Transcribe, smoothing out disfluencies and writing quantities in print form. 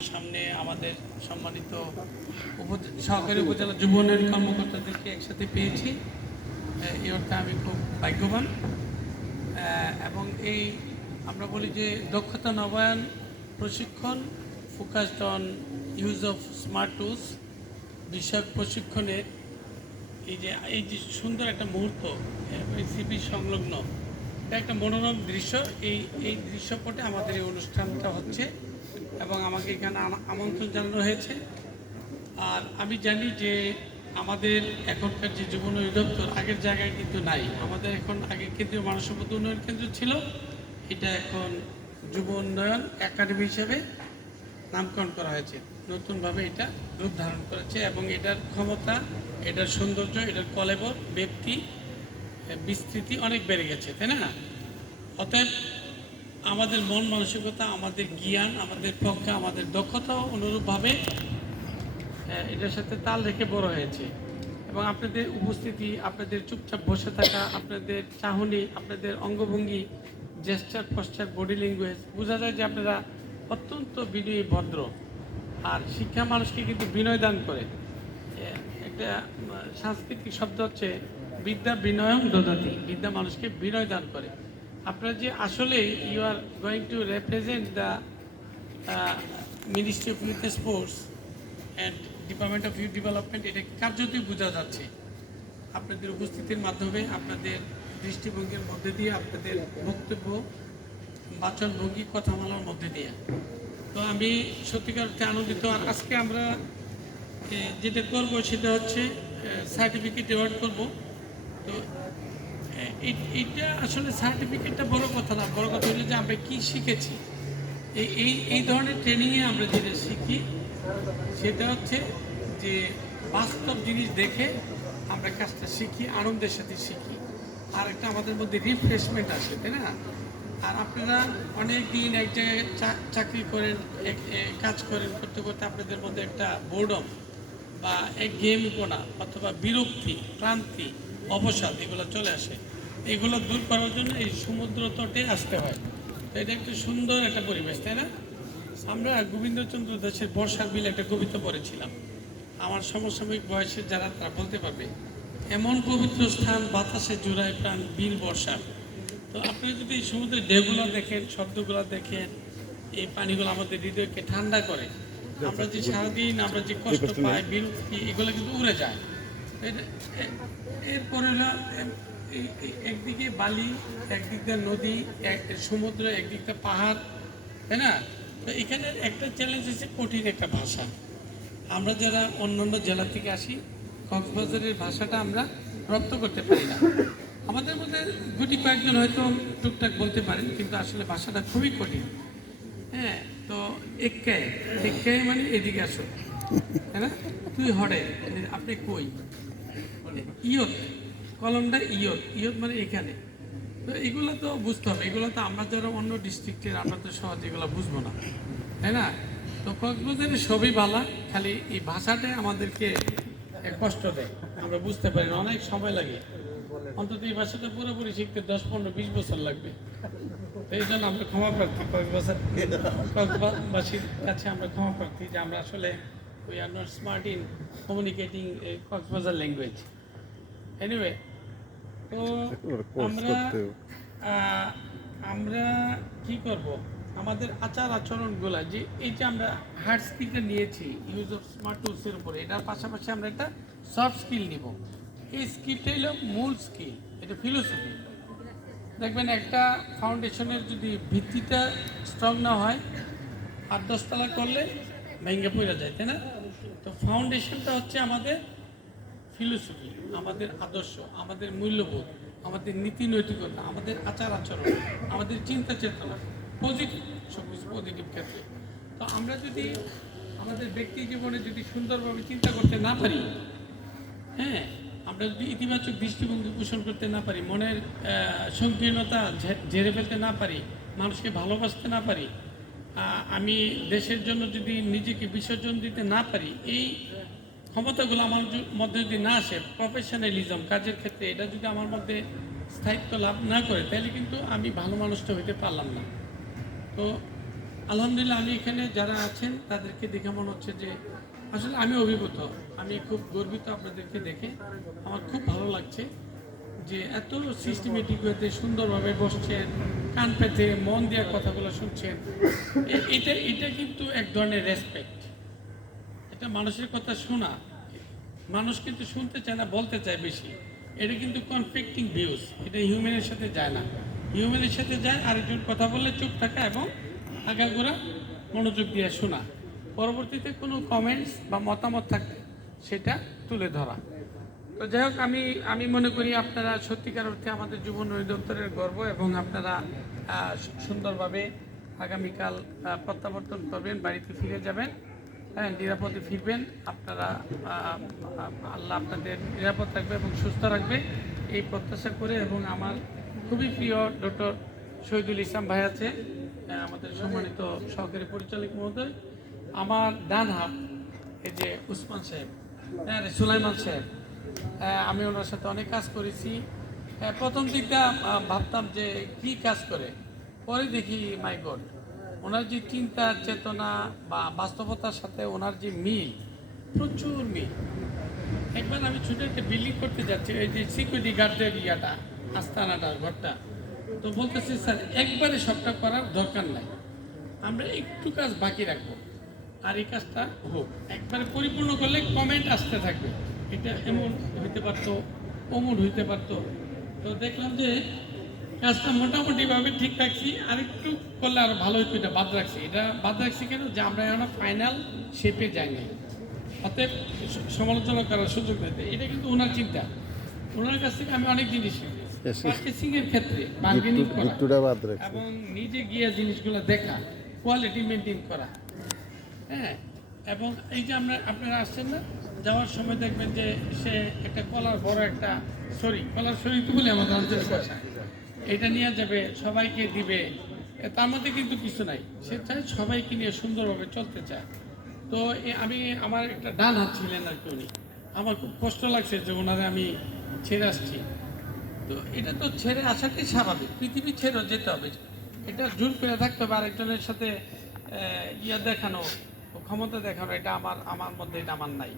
সামনে আমাদের সম্মানিত সহকারী উপজেলা যুব উন্নয়ন কর্মকর্তাদেরকে একসাথে পেয়েছি। এই অর্থে আমি খুব ভাগ্যবান। এবং এই আমরা বলি যে দক্ষতা নবায়ন প্রশিক্ষণ focused on use of smart tools বিষয়ক প্রশিক্ষণের এই যে সুন্দর একটা মুহূর্ত সিবি সংলগ্ন এটা একটা মনোরম দৃশ্য। এই দৃশ্যপটে আমাদের এই অনুষ্ঠানটা হচ্ছে এবং আমাকে এখানে আমন্ত্রণ জানানো হয়েছে। আর আমি জানি যে আমাদের এখনকার যে যুব উন্নয়ন দপ্তর আগের জায়গায় কিন্তু নাই। আমাদের এখন আগে কেন্দ্রীয় মানব সম্পদ উন্নয়ন কেন্দ্র ছিল, এটা এখন যুব উন্নয়ন একাডেমি হিসেবে নামকরণ করা হয়েছে। নতুনভাবে এটা রূপ ধারণ করেছে এবং এটার ক্ষমতা, এটার সৌন্দর্য, এটার কলেবর ব্যক্তি বিস্তৃতি অনেক বেড়ে গেছে, তাই না? অতএব আমাদের মন মানসিকতা, আমাদের জ্ঞান, আমাদের প্রজ্ঞা, আমাদের দক্ষতাও অনুরূপভাবে এটার সাথে তাল রেখে বড় হয়েছে। এবং আপনাদের উপস্থিতি, আপনাদের চুপচাপ বসে থাকা, আপনাদের চাহনি, আপনাদের অঙ্গভঙ্গি, জেস্টার, পশ্চার, বডি ল্যাঙ্গুয়েজ বোঝা যায় যে আপনারা অত্যন্ত বিনয়ী, ভদ্র। আর শিক্ষা মানুষকে কিন্তু বিনয় দান করে। একটা সাংস্কৃতিক শব্দ হচ্ছে বিদ্যা বিনয়ং দদাতি, বিদ্যা মানুষকে বিনয় দান করে। আপনারা যে আসলে you are going to represent the ministry of youth sports and department of youth development, এটা কার্যতই বোঝা যাচ্ছে আপনাদের উপস্থিতির মাধ্যমে, আপনাদের দৃষ্টিভঙ্গির মধ্যে দিয়ে, আপনাদের বক্তব্য, বাচনভঙ্গি, কথা বলার মধ্যে দিয়ে। তো আমি সত্যিকার অর্থে আনন্দিত। আর আজকে আমরা যেটা করবো সেটা হচ্ছে সার্টিফিকেট অ্যাওয়ার্ড করবো। তো এইটা আসলে সার্টিফিকেটটা বড় কথা না, বড় কথা হলো যে আমরা কী শিখেছি। এই ধরনের ট্রেনিংয়ে আমরা যেটা শিখি সেটা হচ্ছে যে বাস্তব জিনিস দেখে আমরা কাজটা শিখি, আনন্দের সাথে শিখি। আর একটা আমাদের মধ্যে রিফ্রেশমেন্ট আসে, তাই না? আর আপনারা অনেক দিন এক জায়গায় চাকরি করেন, কাজ করেন, করতে করতে আপনাদের মধ্যে একটা বোর্ডম বা এক গেমপনা অথবা বিরক্তি, ক্লান্তি, অবসাদ এগুলো চলে আসে। এগুলো দূর করার জন্য এই সমুদ্র তটে আসতে হয়। তো এটা একটা সুন্দর একটা পরিবেশ, তাই না? আমরা গোবিন্দচন্দ্র দাসের বর্ষার বিল একটা কবিতা পড়েছিলাম। আমার সমসাময়িক বয়সের যারা তারা বলতে পারবে, এমন পবিত্র স্থান বাতাসে জোড়ায় প্রাণ বীর বর্ষার। তো আপনি যদি সমুদ্রের ঢেউগুলো দেখেন, শব্দগুলো দেখেন, এই পানিগুলো আমাদের হৃদয়কে ঠান্ডা করে। আমরা যে সারাদিন আমরা যে কষ্ট পাই, বিরক্তি, এগুলো কিন্তু উড়ে যায়। এরপরে একদিকে বালি, একদিকটা নদী, সমুদ্র, একদিকটা পাহাড়, তাই না? তো এখানে একটা চ্যালেঞ্জ হচ্ছে কঠিন একটা ভাষা। আমরা যারা অন্যান্য জেলা থেকে আসি, কক্সবাজারের ভাষাটা আমরা রপ্ত করতে পারি না। আমাদের মধ্যে গুটি কয়েকজন হয়তো টুকটাক বলতে পারেন, কিন্তু আসলে ভাষাটা খুবই কঠিন। হ্যাঁ, তো এক্কায় মানে এদিকে আসো, তাই না? তুই হরে, আপনি কই, ইয়ত, কলমটা ইয়ত, ইয়ত মানে এখানে। তো এগুলো তো বুঝতে হবে, এগুলো তো আমরা যারা অন্য ডিস্ট্রিক্টের, আমরা তো সহজে এগুলো বুঝবো না, তাই না? তো কক্সবাজারে সবই ভালো, খালি এই ভাষাটাই আমাদেরকে কষ্ট দেয়, আমরা বুঝতে পারি না, অনেক সময় লাগে। অন্তত এই ভাষাটা পুরোপুরি শিখতে 10-15-20 বছর লাগবে। তো এই জন্য আমরা ক্ষমা প্রার্থী, কক্সবাসীর কাছে আমরা ক্ষমা প্রার্থী যে আমরা আসলে we are not smart in communicating Cox's Bazar language. Anyway, তো আমরা কি করব, আমাদের আচার আচরণগুলা যে এই যে আমরা হার্ড স্কিলটা নিয়েছি ইউজ অফ স্মার্ট টুলসের উপরে, এটার পাশাপাশি আমরা একটা সফট স্কিল নিব। এই স্কিলটা হলো মূল স্কিল, এটা ফিলোসফি। দেখবেন একটা ফাউন্ডেশনের যদি ভিত্তিটা স্ট্রং না হয়, 8-10 তলা করলে ভেঙে পড়ে যায়, তাই না? তো ফাউন্ডেশনটা হচ্ছে আমাদের ফিলোসফি, আমাদের আদর্শ, আমাদের মূল্যবোধ, আমাদের নীতি নৈতিকতা, আমাদের আচার আচরণ, আমাদের চিন্তা চেতনা, পজিটিভ, সব কিছু পজিটিভ ক্ষেত্রে। তো আমরা যদি আমাদের ব্যক্তি জীবনে যদি সুন্দরভাবে চিন্তা করতে না পারি, হ্যাঁ, আমরা যদি ইতিবাচক দৃষ্টিভঙ্গি পোষণ করতে না পারি, মনের সংকীর্ণতা ঝেড়ে ফেলতে না পারি, মানুষকে ভালোবাসতে না পারি, আমি দেশের জন্য যদি নিজেকে বিসর্জন দিতে না পারি, এই ক্ষমতাগুলো আমার মধ্যে যদি না আসে, প্রফেশনালিজম কাজের ক্ষেত্রে এটা যদি আমার মধ্যে স্থায়িত্ব লাভ না করে, তাহলে কিন্তু আমি ভালো মানুষটা হইতে পারলাম না। তো আলহামদুলিল্লাহ, আমি এখানে যারা আছেন তাদেরকে দেখে মনে হচ্ছে যে আসলে আমি অভিভূত, আমি খুব গর্বিত আপনাদেরকে দেখে। আমার খুব ভালো লাগছে যে এত সিস্টেমেটিক হতে সুন্দরভাবে বসছেন, কান পেতে মন দেওয়ার কথাগুলো শুনছেন। এটা এটা কিন্তু এক ধরনের রেসপেক্ট। এটা মানুষের কথা শোনা, মানুষ কিন্তু শুনতে চায় না, বলতে চায় বেশি। এটা কিন্তু কনফ্লিক্টিং ভিউজ, এটা হিউম্যানের সাথে যায় না। হিউম্যানের সাথে যায় আরেকজন কথা বললে চুপ থাকা এবং আগাগোড়া মনোযোগ দিয়ে শোনা, পরবর্তীতে কোনো কমেন্টস বা মতামত থাকলে সেটা তুলে ধরা। তো যাই হোক, আমি মনে করি আপনারা সত্যিকার অর্থে আমাদের যুব অধিদপ্তরের গর্ব, এবং আপনারা সুন্দরভাবে আগামীকাল প্রত্যাবর্তন করবেন, বাড়িতে ফিরে যাবেন, হ্যাঁ, নিরাপদে ফিরবেন। আপনারা আল্লাহ আপনাদের নিরাপদ রাখবে এবং সুস্থ রাখবে, এই প্রত্যাশা করে। এবং আমার খুবই প্রিয় ডক্টর শহীদুল ইসলাম ভাই আছে, আমাদের সম্মানিত সহকারী পরিচালক মহোদয়, আমার ডান হাত এই যে উসমান সাহেব, হ্যাঁ, সুলাইমান সাহেব, আমি ওনার সাথে অনেক কাজ করেছি। প্রথম দিকটা ভাবতাম যে কি কাজ করে, পরে দেখি মাই গড, ওনার যে চিন্তা চেতনা বা বাস্তবতার সাথে ওনার যে মিল, প্রচুর মিল। একবার আমি ছোটো একটা বিল্ডিং করতে যাচ্ছি, ওই যে সিকিউরিটি গার্ডের ইয়াটা, আস্তানাটা, ঘরটা, তো বলতেছি স্যার একবারে সবটা করার দরকার নাই, আমরা একটু কাজ বাকি রাখবো, আর এই কাজটা হোক। একবারে পরিপূর্ণ করলে কমেন্ট আসতে থাকবে, এটা এমন হইতে পারতো, অমন হইতে পারতো। তো দেখলাম যে কাজটা মোটামুটিভাবে ঠিক রাখছি, আর একটু করলে আরো ভালো হইতো, এটা বাদ রাখছি। এটা বাদ রাখছি কেন, যে আমরা এখন ফাইনাল শেপে যাইনি, অতএব সমালোচনা করার সুযোগ নেই। এটা কিন্তু ওনার চিন্তা, ওনার কাছ থেকে আমি অনেক জিনিস শিখি, পার্চেসিং এর ক্ষেত্রে বার্গেনিং করা এবং নিজে গিয়ে জিনিসগুলো দেখা, কোয়ালিটি মেনটেন করা, হ্যাঁ। এবং এই যে আপনারা আসছেন না, যাওয়ার সময় দেখবেন যে সে একটা কলার বড় একটা কলার শরীর তো বলে আমাদের আঞ্চলিক ভাষা, এটা নিয়ে যাবে, সবাইকে দিবে, তার মধ্যে কিন্তু কিছু নাই। সে চায় সবাইকে নিয়ে সুন্দরভাবে চলতে চায়। তো আমি, আমার একটা ডান হাত ছিলেন আর কি উনি, আমার খুব কষ্ট লাগছে যে ওনারে আমি ছেড়ে আসছি। তো এটা তো ছেড়ে আসাটাই স্বাভাবিক, পৃথিবী ছেড়েও যেতে হবে, এটা জোর করে থাকতে হবে। আরেকজনের সাথে ইয়া দেখানো, ক্ষমতা দেখানো, এটা আমার মধ্যে, এটা আমার নাই।